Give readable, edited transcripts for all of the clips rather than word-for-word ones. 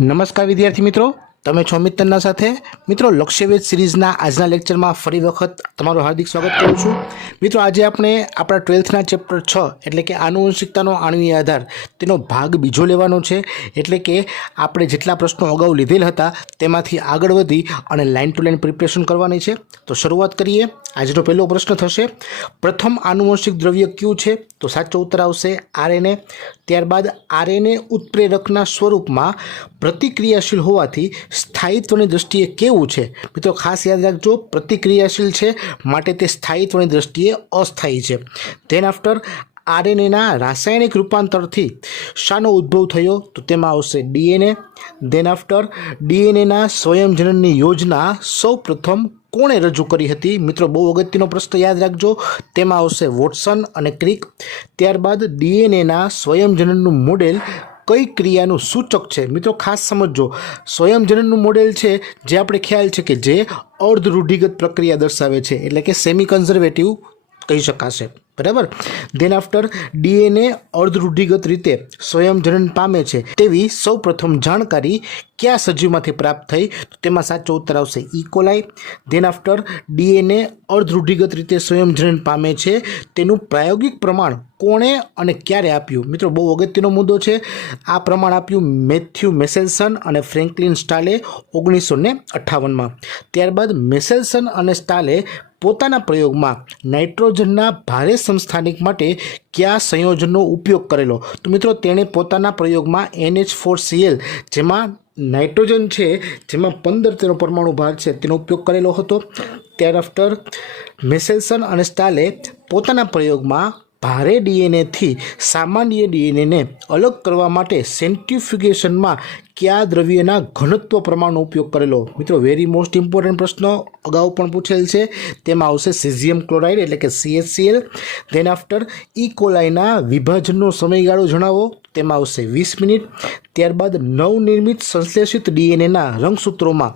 નમસ્કાર વિદ્યાર્થી મિત્રો, તમે છો મિત્તરના સાથે। મિત્રો, લક્ષ્યવેધ સિરીઝના આજના લેક્ચરમાં ફરી વખત તમારું હાર્દિક સ્વાગત કરું છું। મિત્રો, આજે આપણે આપણા 12થના ચેપ્ટર 6 એટલે કે આનુવંશિકતાનો આણ્વીય આધાર તેનો ભાગ બીજો લેવાનો છે। એટલે કે આપણે જેટલા પ્રશ્નો અગાઉ લીધેલ હતા તેમાંથી આગળ વધી અને લાઇન ટુ લાઇન પ્રિપરેશન કરવાની છે। તો શરૂઆત કરીએ। આજનો પહેલો પ્રશ્ન થશે, પ્રથમ આનુવંશિક દ્રવ્ય કયું છે? તો સાચો ઉત્તર આવશે આરએનએ। ત્યારબાદ આરએનએ ઉત્પ્રેરકના સ્વરૂપમાં પ્રતિક્રિયાશીલ હોવાથી સ્થાયિત્વની દૃષ્ટિએ કેવું છે? મિત્રો, ખાસ યાદ રાખજો, પ્રતિક્રિયાશીલ છે માટે તે સ્થાયિત્વની દૃષ્ટિએ અસ્થાયી છે। ધેન આફ્ટર, આરએનએના રાસાયણિક રૂપાંતરથી શાનો ઉદ્ભવ થયો? તો તેમાં આવશે ડીએનએ। ધેન આફ્ટર, ડીએનએના સ્વયંજનનની યોજના સૌ પ્રથમ કોણે રજૂ કરી હતી? મિત્રો, બહુ અગત્યનો પ્રશ્ન, યાદ રાખજો, તેમાં આવશે વોટસન અને ક્રિક। ત્યારબાદ, ડીએનએના સ્વયંજનનનું મોડેલ કઈ ક્રિયાનું સૂચક છે? મિત્રો, ખાસ સમજો, સ્વયંજનનનું મોડેલ છે જે આપણે ખ્યાલ છે કે જે અર્ધ રૂઢિગત પ્રક્રિયા દર્શાવે છે, એટલે કે સેમી કન્ઝર્વેટિવ કહી શકાશે, બરાબર। ધેન આફ્ટર, ડીએનએ અર્ધરૂઢિગત રીતે સ્વયંજનન પામે છે તેવી સૌ પ્રથમ જાણકારી કયા સજીવમાંથી પ્રાપ્ત થઈ? તો તેમાં સાચો ઉત્તર આવશે ઇકોલાઈ। ધેન આફ્ટર, ડીએનએ અર્ધરૂઢિગત રીતે સ્વયંજનન પામે છે તેનું પ્રાયોગિક પ્રમાણ કોણે અને ક્યારે આપ્યું? મિત્રો, બહુ અગત્યનો મુદ્દો છે। આ પ્રમાણ આપ્યું મેથ્યુ મેસેલ્સન અને ફ્રેન્કલિન સ્ટાલે 1958માં। ત્યારબાદ મેસેલ્સન અને સ્ટાલે પોતાના પ્રયોગમાં નાઇટ્રોજનના ભારે સમસ્થાનિક માટે કયા સંયોજનનો ઉપયોગ કરેલો? તો મિત્રો, તેણે પોતાના પ્રયોગમાં NH4Cl જેમાં નાઇટ્રોજન છે, જેમાં 15 તેનો પરમાણુ ભાર છે, તેનો ઉપયોગ કરેલો હતો। ત્યાર આફ્ટર, મેસેલ્સન અને સ્ટાલે પોતાના પ્રયોગમાં ભારે ડીએનએથી સામાન્ય ડીએનએને અલગ કરવા માટે સેન્ટ્રીફ્યુગેશનમાં કયા દ્રવ્યના ઘનત્વ પ્રમાણનો ઉપયોગ કરેલો? મિત્રો, વેરી મોસ્ટ ઇમ્પોર્ટન્ટ પ્રશ્ન અગાઉ પણ પૂછેલ છે, તેમાં આવશે સીઝિયમ ક્લોરાઇડ એટલે કે CHCl। ધેન આફ્ટર, ઇકોલાઈના વિભાજનનો સમયગાળો જણાવો, તેમાં આવશે 20 મિનિટ। ત્યારબાદ, નવનિર્મિત સંશ્લેષિત ડીએનએના રંગસૂત્રોમાં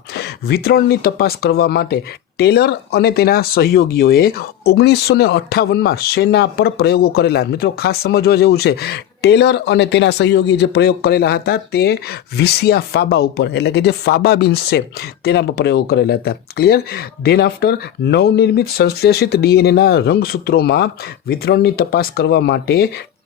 વિતરણની તપાસ કરવા માટે ટેલર અને તેના સહયોગીઓએ 1958માં શેના પર પ્રયોગો કરેલા? મિત્રો, ખાસ સમજવા જેવું છે, ટેલર અને તેના સહયોગી જે પ્રયોગ કરેલા હતા તે વિસિયા ફાબા ઉપર, એટલે કે જે ફાબા બીન્સ છે તેના પર પ્રયોગો કરેલા હતા, ક્લિયર। ધેન આફ્ટર, નવનિર્મિત સંશ્લેષિત ડીએનએના રંગસૂત્રોમાં વિતરણની તપાસ કરવા માટે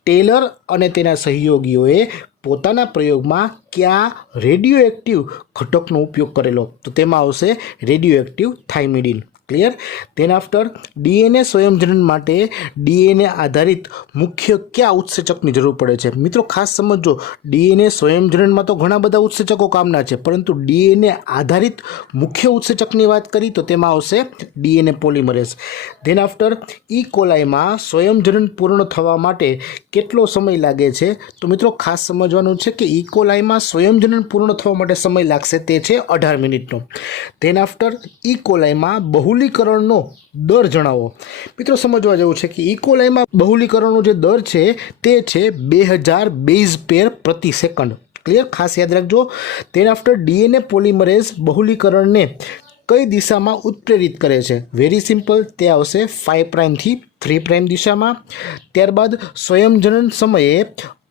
ટેલર અને તેના સહયોગીઓએ પોતાના પ્રયોગમાં કયા રેડિયો એક્ટિવ ઘટકનો ઉપયોગ કરેલો? તો તેમાં આવશે radioactive thymidine, clear. Then after, DNA સ્વયંજનન માટે ડીએનએ આધારિત મુખ્ય કયા ઉત્સેચકની જરૂર પડે છે? મિત્રો, ખાસ સમજો, ડીએનએ સ્વયંજનનમાં તો ઘણા બધા ઉત્સેચકો કામના છે, પરંતુ ડીએનએ આધારિત મુખ્ય ઉત્સેચકની વાત કરી તો તેમાં આવશે ડીએનએ પોલિમરેઝ। ધેન આફ્ટર, ઇકોલાઈમાં સ્વયંજનન પૂર્ણ થવા માટે કેટલો સમય લાગે છે? તો મિત્રો, ખાસ સમજવાનું છે કે ઇકોલાઈમાં સ્વયંજનન પૂર્ણ થવા માટે સમય લાગશે તે છે 18 મિનિટનો। ધેન આફ્ટર, ઇકોલાઈમાં બહુલીકરણનો દર જણાવો। મિત્રો, સમજવા જેવું છે કે ઇકોલાઈમાં બહુલીકરણનો જે દર છે તે છે 2000 બેઝ પેર પ્રતિ સેકન્ડ, ક્લિયર, ખાસ યાદ રાખજો। ધેન આફ્ટર, ડીએનએ પોલિમરેઝ બહુલીકરણને કઈ દિશામાં ઉત્પ્રેરિત કરે છે? વેરી સિમ્પલ, તે આવશે 5' થી 3' દિશામાં। ત્યારબાદ, સ્વયંજનન સમયે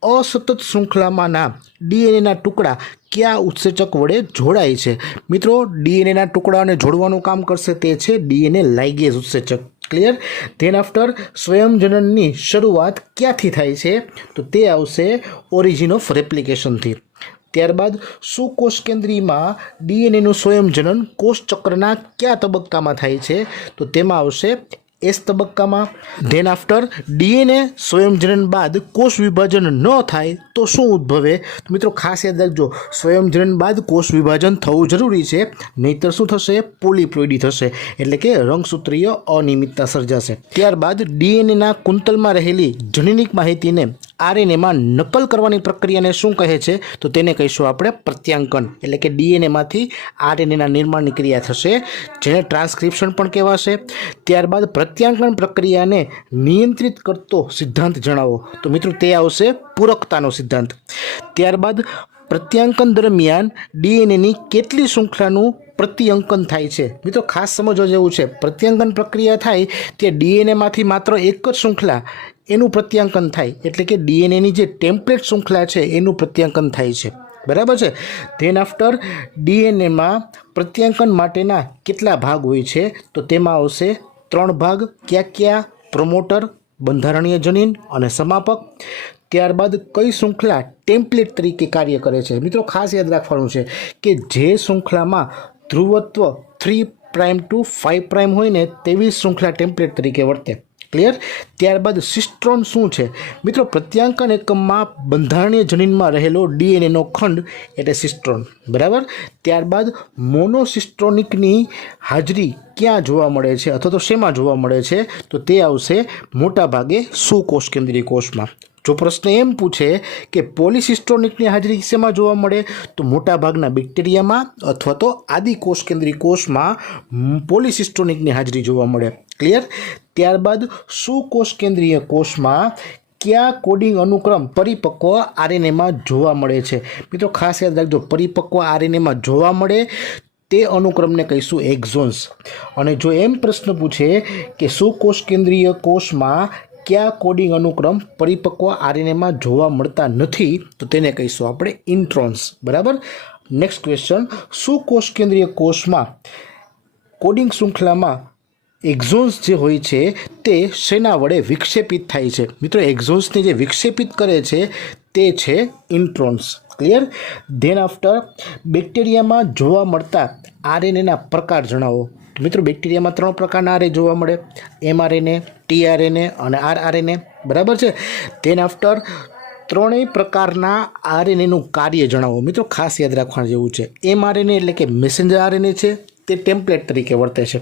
અસતત શૃંખલામાંના ડીએનએના ટુકડા કયા ઉત્સેચક વડે જોડાય છે? મિત્રો, ડીએનએના ટુકડાને જોડવાનું કામ કરશે તે છે ડીએનએ લાઇગેઝ ઉત્સેચક, ક્લિયર। ધેન આફ્ટર, સ્વયંજનનની શરૂઆત ક્યાંથી થાય છે? તો તે આવશે ઓરિજિન ઓફ રેપ્લિકેશનથી। ત્યારબાદ, સુકોષ કેન્દ્રીયમાં ડીએનએનું સ્વયંજનન કોષ ચક્રના કયા તબક્કામાં થાય છે? તો તેમાં આવશે S તબક્કામાં। ધેન આફ્ટર, ડીએનએ સ્વયંજનન બાદ કોષ વિભાજન ન થાય તો શું ઉદ્ભવે? તો મિત્રો, ખાસ યાદ રાખજો, સ્વયંજનન બાદ કોષ વિભાજન થવું જરૂરી છે, નહીતર શું થશે? પોલીપ્લોઇડી થશે, એટલે કે રંગસૂત્રીય અનિયમિતતા સર્જાશે। ત્યારબાદ, ડીએનએના કુંતલમાં રહેલી જનનિક માહિતીને આરએનએમાં નકલ કરવાની પ્રક્રિયાને શું કહે છે? તો તેને કહીશું આપણે પ્રત્યાંકન, એટલે કે ડીએનએમાંથી આરએનએના નિર્માણની ક્રિયા થશે, જેને ટ્રાન્સક્રિપ્શન પણ કહેવાશે। ત્યારબાદ, પ્રત્યાંકન પ્રક્રિયાને નિયંત્રિત કરતો સિદ્ધાંત જણાવો। તો મિત્રો, તે આવશે પૂરકતાનો સિદ્ધાંત। ત્યારબાદ, પ્રત્યાંકન દરમિયાન ડીએનએની કેટલી શૃંખલાનું પ્રતિઅંકન થાય છે? મિત્રો, ખાસ સમજવા જેવું છે, પ્રત્યાંકન પ્રક્રિયા થાય તે ડીએનએમાંથી માત્ર એક જ શૃંખલા એનું પ્રત્યાંકન થાય, એટલે કે ડીએનએની જે ટેમ્પલેટ શૃંખલા છે એનું પ્રત્યાંકન થાય છે, બરાબર છે. ધેન આફ્ટર ડીએનએમાં પ્રત્યાંકન માટેના કેટલા ભાગ હોય છે? તો તેમાં આવશે 3 ભાગ. ક્યાં ક્યાં? પ્રમોટર, બંધારણીય જનીન અને સમાપક. ત્યારબાદ કઈ શૃંખલા ટેમ્પલેટ તરીકે કાર્ય કરે છે? મિત્રો ખાસ યાદ રાખવાનું છે કે જે શૃંખલામાં ધ્રુવત્વ 3' to 5' હોય ને તેવી શૃંખલા ટેમ્પલેટ તરીકે વર્તે. ક્લિયર? ત્યારબાદ સિસ્ટ્રોન શું છે? મિત્રો પ્રત્યાંકન એકમમાં બંધારણીય જનીનમાં રહેલો ડીએનએનો ખંડ એટલે સિસ્ટ્રોન. બરાબર. ત્યારબાદ મોનોસિસ્ટ્રોનિકની હાજરી ક્યાં જોવા મળે છે અથવા તો શેમાં જોવા મળે છે? તો તે આવશે મોટા ભાગે સુકોષ કેન્દ્રીય કોષમાં. જો પ્રશ્ન એમ પૂછે કે પોલિસિસ્ટ્રોનિકની હાજરી શેમાં જોવા મળે? તો મોટાભાગના બેક્ટેરિયામાં અથવા તો આદિકોષ કેન્દ્રીય કોષમાં પોલિસિસ્ટ્રોનિકની હાજરી જોવા મળે. ક્લિયર? ત્યારબાદ સુકોષ કેન્દ્રીય કોષમાં કયા કોડિંગ અનુક્રમ પરિપક્વ આરએનએમાં જોવા મળે છે? મિત્રો ખાસ યાદ રાખજો, પરિપક્વ આરએનએમાં જોવા મળે તે અનુક્રમને કહીશું એક્ઝોન્સ. અને જો એમ પ્રશ્ન પૂછે કે સુકોષ કેન્દ્રીય કોષમાં કયા કોડિંગ અનુક્રમ પરિપક્વ આરએનએમાં જોવા મળતા નથી? તો તેને કહીશું આપણે ઇન્ટ્રોન્સ. બરાબર. નેક્સ્ટ ક્વેશ્ચન, સુકોષ કેન્દ્રીય કોષમાં કોડિંગ શૃંખલામાં એક્ઝોન્સ જે હોય છે તે શેના વડે વિક્ષેપિત થાય છે? મિત્રો એક્ઝોન્સને જે વિક્ષેપિત કરે છે તે છે ઇન્ટ્રોન્સ. ક્લિયર? ધેન આફ્ટર બેક્ટેરિયામાં જોવા મળતા આરએનએના પ્રકાર જણાવો. મિત્રો બેક્ટેરિયામાં 3 પ્રકારના આરએનએ જોવા મળે: એમઆરએનએ, ટીઆરએનએ અને આરઆરએનએ. બરાબર છે. ધેન આફ્ટર ત્રણેય પ્રકારના આરએનએનું કાર્ય જણાવો. મિત્રો ખાસ યાદ રાખવા જેવું છે. એમઆરએનએ એટલે કે મેસેન્જર આરએનએ છે, તે ટેમ્પલેટ તરીકે વર્તે છે.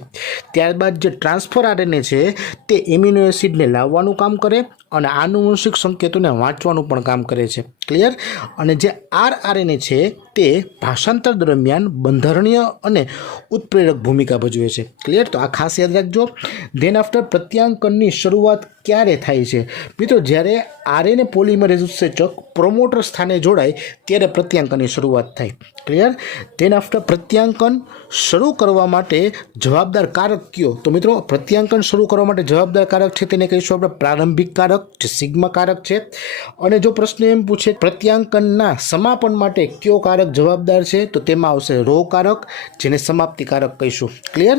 ત્યારબાદ જે ટ્રાન્સફર આરએનએ છે તે એમિનો એસિડને લાવવાનું કામ કરે અને આનુવંશિક સંકેતોને વાંચવાનું પણ કામ કરે છે. ક્લિયર? અને જે આરઆરએનએ છે તે ભાષાંતર દરમિયાન બંધારણીય અને ઉત્પ્રેરક ભૂમિકા ભજવે છે. ક્લિયર? તો આ ખાસ યાદ રાખજો. ધેન આફ્ટર પ્રત્યાંકનની શરૂઆત ક્યારે થાય છે? મિત્રો જ્યારે આરએનએ પોલિમરેઝ ઉત્સેચક પ્રોમોટર સ્થાને જોડાય ત્યારે પ્રત્યાંકનની શરૂઆત થાય. ક્લિયર? ધેન આફ્ટર પ્રત્યાંકન શરૂ કરવા માટે જવાબદાર કારક કયો? તો મિત્રો પ્રત્યાંકન શરૂ કરવા માટે જવાબદાર કારક છે તેને કહીશું આપણે પ્રારંભિક કારક, જે સિગ્મા કારક છે. અને જો પ્રશ્ન એમ પૂછે પ્રત્યાંકનના સમાપન માટે કયો કારક જવાબદાર છે? તો તેમાં આવશે રો કારક, જેને સમાપ્તિ કારક કહીશું. ક્લિયર?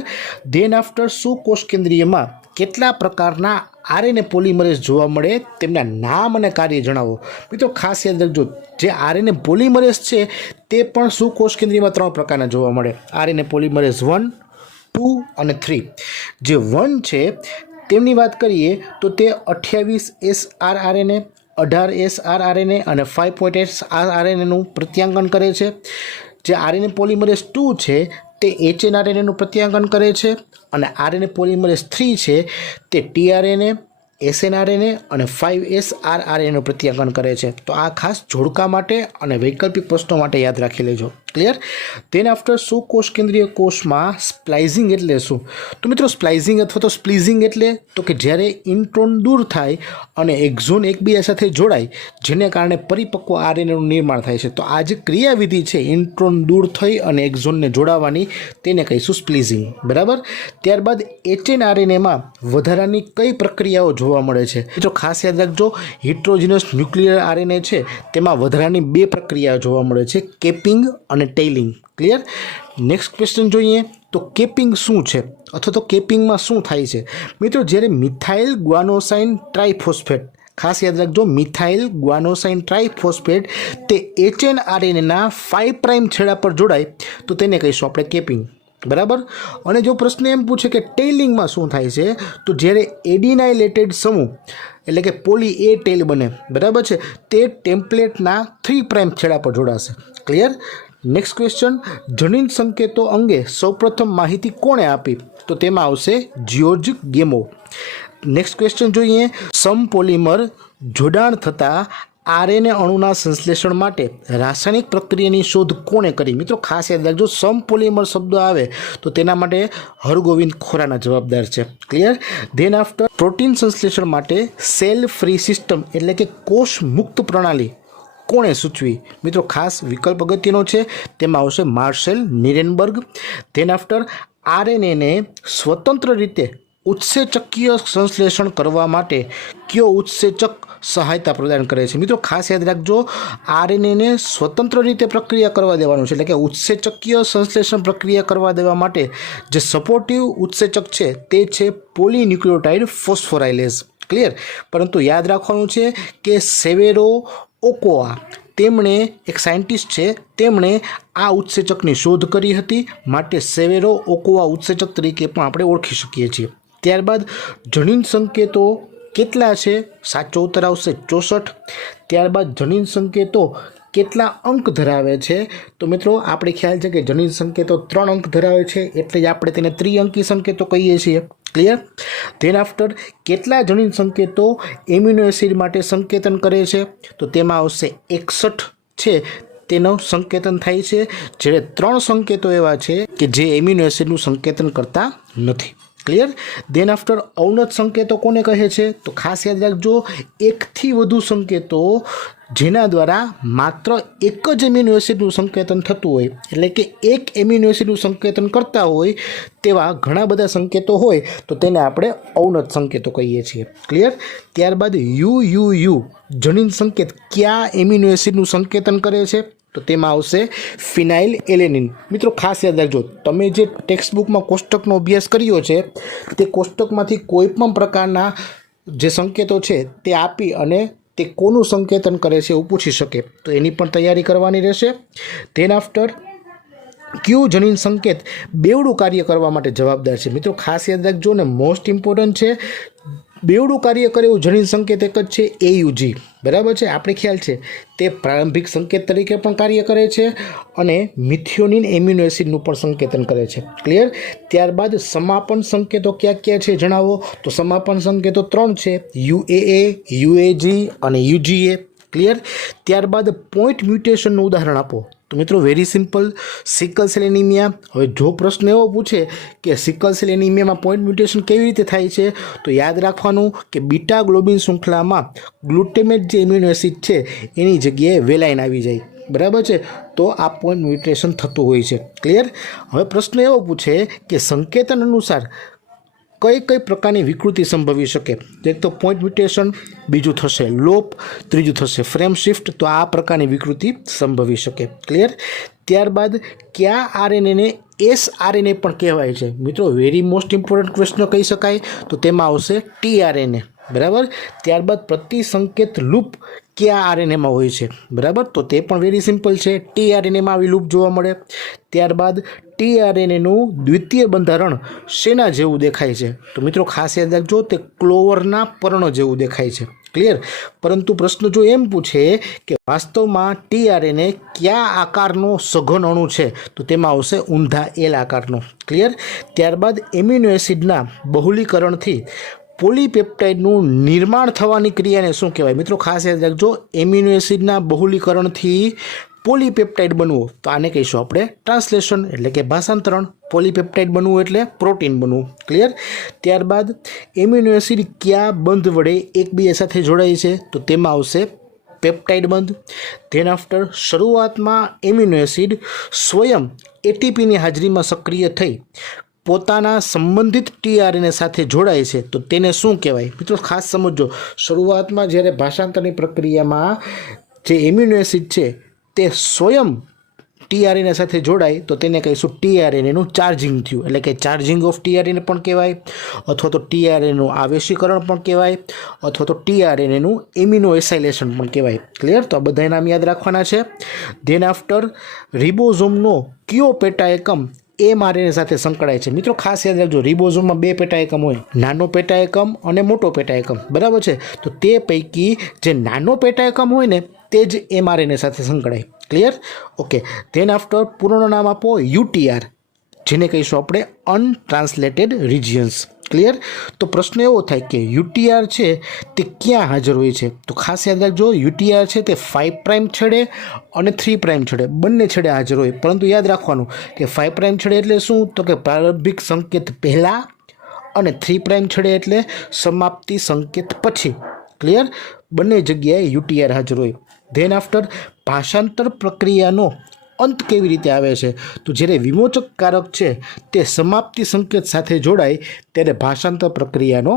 ધેન આફ્ટર સુકોષ કેન્દ્રીયમાં કેટલા પ્રકારના આરએનએ પોલિમરેઝ જોવા મળે? તેમના નામ અને કાર્ય જણાવો. મિત્રો ખાસ યાદ રાખજો, જે આરએનએ પોલિમરેઝ છે તે પણ સુકોષ કેન્દ્રીયમાં 3 પ્રકારના જોવા મળે: આરએનએ પોલિમરેઝ 1, 2 અને 3. જે 1 છે તેમની વાત કરીએ તો તે 28 SrRNA, 18 SrRNA અને 5 SrRNAનું પ્રત્યાંકન કરે છે. જે આરએનએ પોલિમરેઝ 2 છે તે HNRNAનું પ્રત્યાંકન કરે છે અને આરએનએ પોલિમરેઝ 3 છે તે tRNA, SNRNA અને 5 SrRNAનું પ્રત્યાંકન કરે છે. તો આ ખાસ જોડકા માટે અને વૈકલ્પિક પ્રશ્નો માટે યાદ રાખી લેજો. ક્લિયર? ધેન આફ્ટર સુકોષ કેન્દ્રીય કોષમાં સ્પ્લાઇઝિંગ એટલે શું? તો મિત્રો સ્પ્લાઇઝિંગ અથવા તો સ્પ્લિઝિંગ એટલે તો કે જ્યારે ઇન્ટ્રોન દૂર થાય અને એક્ઝોન એકબીજા સાથે જોડાય, જેને કારણે પરિપક્વ આરએનએનું નિર્માણ થાય છે. તો આ જે ક્રિયાવિધિ છે ઇન્ટ્રોન દૂર થઈ અને એક્ઝોનને જોડાવાની, તેને કહીશું સ્પ્લિઝિંગ. બરાબર. ત્યારબાદ HNRNAમાં વધારાની કઈ પ્રક્રિયાઓ જોવા મળે છે? મિત્રો ખાસ યાદ રાખજો, હિટ્રોજીનસ ન્યુક્લિયર આરએનએ છે તેમાં વધારાની 2 પ્રક્રિયાઓ જોવા મળે છે: કેપિંગ અને ટેઇલિંગ. ક્લિયર? નેક્સ્ટ ક્વેશ્ચન જોઈએ તો કેપિંગ શું છે અથવા તો કેપિંગમાં શું થાય છે? મિત્રો જ્યારે મિથાઇલ ગ્વાનોસાઇન ટ્રાઇફોસ્ફેટ, ખાસ યાદ રાખજો, મિથાઇલ ગ્વાનોસાઇન ટ્રાઇફોસ્ફેટ તે HNRNAના 5' છેડા પર જોડાય તો તેને કહીશું આપણે કેપિંગ. બરાબર. અને જો પ્રશ્ન એમ પૂછે કે ટેઇલિંગમાં શું થાય છે, તો જ્યારે એડિનાઇલેટેડ સમૂહ એટલે કે પોલી એ ટેલ બને, બરાબર છે, તે ટેમ્પલેટના 3' છેડા પર જોડાશે. ક્લિયર? નેક્સ્ટ ક્વેશ્ચન, જનીન સંકેતો અંગે સૌપ્રથમ માહિતી કોણે આપી? તો તેમાં આવશે જ્યોર્જ ગેમો. નેક્સ્ટ ક્વેશ્ચન જોઈએ, સમપોલિમર જોડાણ થતાં આરએનએ અણુના સંશ્લેષણ માટે રાસાયણિક પ્રક્રિયાની શોધ કોણે કરી? મિત્રો ખાસ યાદ રાખજો, સમપોલિમર શબ્દ આવે તો તેના માટે હરગોવિંદ ખોરાના જવાબદાર છે. ક્લિયર? ધેન આફ્ટર પ્રોટીન સંશ્લેષણ માટે સેલ ફ્રી સિસ્ટમ એટલે કે કોષ મુક્ત પ્રણાલી કોણે સૂચવી? મિત્રો ખાસ વિકલ્પ અગત્યનો છે, તેમાં આવશે માર્શેલ નિરેનબર્ગ. ધેન આફ્ટર આરએનએને સ્વતંત્ર રીતે ઉત્સેચકીય સંશ્લેષણ કરવા માટે કયો ઉત્સેચક સહાયતા પ્રદાન કરે છે? મિત્રો ખાસ યાદ રાખજો, આરએનએને સ્વતંત્ર રીતે પ્રક્રિયા કરવા દેવાનું છે, એટલે કે ઉત્સેચકીય સંશ્લેષણ પ્રક્રિયા કરવા દેવા માટે જે સપોર્ટિવ ઉત્સેચક છે તે છે પોલીન્યુક્લિયોટાઇડ ફોસ્ફોરાયલેઝ. ક્લિયર? પરંતુ યાદ રાખવાનું છે કે સેવેરો ઓકોઆ તેમણે, એક સાયન્ટિસ્ટ છે, તેમણે આ ઉત્સેચકની શોધ કરી હતી, માટે સેવેરો ઓકોઆ ઉત્સેચક તરીકે પણ આપણે ઓળખી શકીએ છીએ. ત્યારબાદ જનીન સંકેતો કેટલા છે? સાચો ઉત્તર આવશે 64. ત્યારબાદ જનીન સંકેતો કેટલા અંક ધરાવે છે? તો મિત્રો આપણે ખ્યાલ છે કે જનીન સંકેતો 3 અંક ધરાવે છે, એટલે જ આપણે તેને ત્રિઅંકી સંકેતો કહીએ છીએ. ક્લિયર? ધેન આફ્ટર કેટલા જનીન સંકેતો એમિનો એસિડ માટે સંકેતન કરે છે? તો તેમાં આવશે 61 છે તેનું સંકેતન થાય છે, જ્યારે 3 સંકેતો એવા છે કે જે એમિનો એસિડનું સંકેતન કરતા નથી. ક્લિયર? ધેન આફ્ટર અવનત સંકેતો કોને કહે છે? તો ખાસ યાદ રાખજો, એકથી વધુ સંકેતો જેના દ્વારા માત્ર એક જ એમિનો એસિડનું સંકેતન થતું હોય, એટલે કે એક એમિનો એસિડનું સંકેતન કરતા હોય તેવા ઘણા બધા સંકેતો હોય તો તેને આપણે અવનત સંકેતો કહીએ છીએ. ક્લિયર? ત્યારબાદ યુ જનીન સંકેત કયા એમિનો એસિડનું સંકેતન કરે છે? તો તેમાં આવશે ફિનાઇલ એલેનિન. મિત્રો ખાસ યાદ રાખજો, તમે જે ટેક્સ્ટ બુકમાં કોષ્ટકનો અભ્યાસ કર્યો છે તે કોષ્ટકમાંથી કોઈ પણ પ્રકારના જે સંકેતો છે તે આપી અને તે કોનું સંકેતન કરે છે એવું પૂછી શકે, તો એની પણ તૈયારી કરવાની રહેશે. ધેન આફ્ટર ક્યુ જનીન સંકેત બેવડું કાર્ય કરવા માટે જવાબદાર છે? મિત્રો ખાસ યાદ રાખજો ને, મોસ્ટ ઇમ્પોર્ટન્ટ છે, બેવડું કાર્ય કરે એવું જનીન સંકેત એક જ છે, એયુજી. બરાબર છે? આપણે ખ્યાલ છે તે પ્રારંભિક સંકેત તરીકે પણ કાર્ય કરે છે અને મિથિયોનિન એમિનો એસિડનું પણ સંકેતન કરે છે. ક્લિયર? ત્યારબાદ સમાપન સંકેતો ક્યાં ક્યાં છે જણાવો? તો સમાપન સંકેતો 3 છે, યુએએ, યુએજી અને યુજીએ. ક્લિયર? ત્યારબાદ પોઈન્ટ મ્યુટેશનનું ઉદાહરણ આપો. તો મિત્રો very simple, sickle cell anaemia. હવે જો પ્રશ્ન એવો પૂછે કે સિકલ સેલ એનિમિયામાં પોઈન્ટ મ્યુટેશન કેવી રીતે થાય છે, તો યાદ રાખવાનું કે બીટા ગ્લોબિન શૃંખલામાં ગ્લુટેમેટ જે એમિનો એસિડ છે એની જગ્યાએ વેલાઇન આવી જાય. બરાબર છે? તો આ પોઈન્ટ મ્યુટેશન થતું હોય છે. ક્લિયર? હવે પ્રશ્ન એવો પૂછે કે સંકેતન અનુસાર કઈ કઈ પ્રકારની વિકૃતિ સંભવી શકે? એક તો પોઈન્ટ મ્યુટેશન, બીજું થશે લોપ, ત્રીજું થશે ફ્રેમ શિફ્ટ. તો આ પ્રકારની વિકૃતિ સંભવી શકે. ક્લિયર? ત્યારબાદ કયા આરએનએને એસઆરએનએ પણ કહેવાય છે? મિત્રો વેરી મોસ્ટ ઇમ્પોર્ટન્ટ ક્વેશ્ચન કહી શકાય, તો તેમાં આવશે ટીઆરએનએ. બરાબર? ત્યારબાદ પ્રતિસંકેત લૂપ કયા આરએનએમાં હોય છે? બરાબર? તો તે પણ વેરી સિમ્પલ છે, ટીઆરએનએમાં આવી લૂપ જોવા મળે. ત્યારબાદ ટીઆરએનએનું દ્વિતીય બંધારણ શેના જેવું દેખાય છે? તો મિત્રો ખાસ યાદ રાખજો, તે ક્લોવરના પર્ણ જેવું દેખાય છે. ક્લિયર? પરંતુ પ્રશ્ન જો એમ પૂછે કે વાસ્તવમાં ટીઆરએનએ કયા આકારનો સઘન અણુ છે? તો તેમાં આવશે ઊંધા એલ આકારનો. ક્લિયર? ત્યારબાદ એમિનો એસિડના બહુલીકરણથી પોલીપેપ્ટાઇડનું નિર્માણ થવાની ક્રિયાને શું કહેવાય? મિત્રો ખાસ યાદ રાખજો, એમિનો એસિડના બહુલીકરણથી પોલીપેપ્ટાઇડ બનવું, તો આને કહીશું આપણે ટ્રાન્સલેશન, એટલે કે ભાષાંતરણ. પોલીપેપ્ટાઇડ બનવું એટલે પ્રોટીન બનવું. ક્લિયર? ત્યારબાદ એમિનો એસિડ કયા બંધ વડે એકબીજા સાથે જોડાય છે? તો તેમાં આવશે પેપ્ટાઇડ બંધ. ધેન આફ્ટર શરૂઆતમાં એમિનો એસિડ સ્વયં એટીપીની હાજરીમાં સક્રિય થઈ પોતાના સંબંધિત ટીઆરએનએ સાથે જોડાય છે, તો તેને શું કહેવાય? મિત્રો ખાસ સમજો, શરૂઆતમાં જ્યારે ભાષાંતરની પ્રક્રિયામાં જે એમિનો એસિડ છે તે સ્વયં ટીઆરએનએ સાથે જોડાય તો તેને કહીશું ટીઆરએનએનું ચાર્જિંગ થયું, એટલે કે ચાર્જિંગ ઓફ ટીઆરએનએ પણ કહેવાય, અથવા તો ટીઆરએનએનું આવેશીકરણ પણ કહેવાય, અથવા તો ટીઆરએનએનું એમિનો એસાઇલેશન પણ કહેવાય. ક્લિયર? તો આ બધા નામ યાદ રાખવાના છે. ધેન આફ્ટર રિબોઝોમનો કયો પેટા એકમ એમઆરએનએ સાથે સંકળાય છે? મિત્રો ખાસ યાદ રાખજો, રિબોઝોમમાં 2 પેટા એકમ હોય, નાનો પેટા એકમ અને મોટો પેટા એકમ. બરાબર છે? તો તે પૈકી જે નાનો પેટા એકમ હોય ને તે જ એમઆરએનએ સાથે સંકળાય. ક્લિયર? ઓકે. ધેન આફ્ટર પૂર્ણ નામ આપો યુટીઆર, જેને કહીશું આપણે અનટ્રાન્સલેટેડ રિજિયન્સ. ક્લિયર? તો પ્રશ્ન એવો થાય કે યુટીઆર છે તે ક્યાં હાજર હોય છે? તો ખાસ યાદ રાખજો, યુટીઆર છે તે 5 પ્રાઇમ છેડે અને 3 પ્રાઇમ છેડે બંને છેડે હાજર હોય. પરંતુ યાદ રાખવાનું કે 5 પ્રાઇમ છેડે એટલે શું? તો કે પ્રારંભિક સંકેત પહેલાં, અને 3 પ્રાઇમ છેડે એટલે સમાપ્તિ સંકેત પછી. ક્લિયર? બંને જગ્યાએ યુટીઆર હાજર હોય. ધેન આફ્ટર ભાષાંતર પ્રક્રિયાનો અંત કેવી રીતે આવે છે? તો જ્યારે વિમોચક કારક છે તે સમાપ્તિ સંકેત સાથે જોડાય ત્યારે ભાષાંતર પ્રક્રિયાનો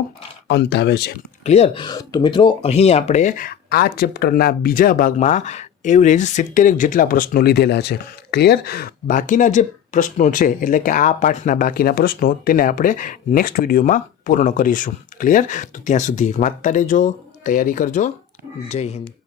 અંત આવે છે. ક્લિયર? તો મિત્રો અહીં આપણે આ ચેપ્ટરના બીજા ભાગમાં એવરેજ 70 જેટલા પ્રશ્નો લીધેલા છે. ક્લિયર? બાકીના જે પ્રશ્નો છે એટલે કે આ પાઠના બાકીના પ્રશ્નો તેને આપણે નેક્સ્ટ વિડીયોમાં પૂર્ણ કરીશું. ક્લિયર? તો ત્યાં સુધી વાંચતા રહેજો, તૈયારી કરજો. જય હિન્દ.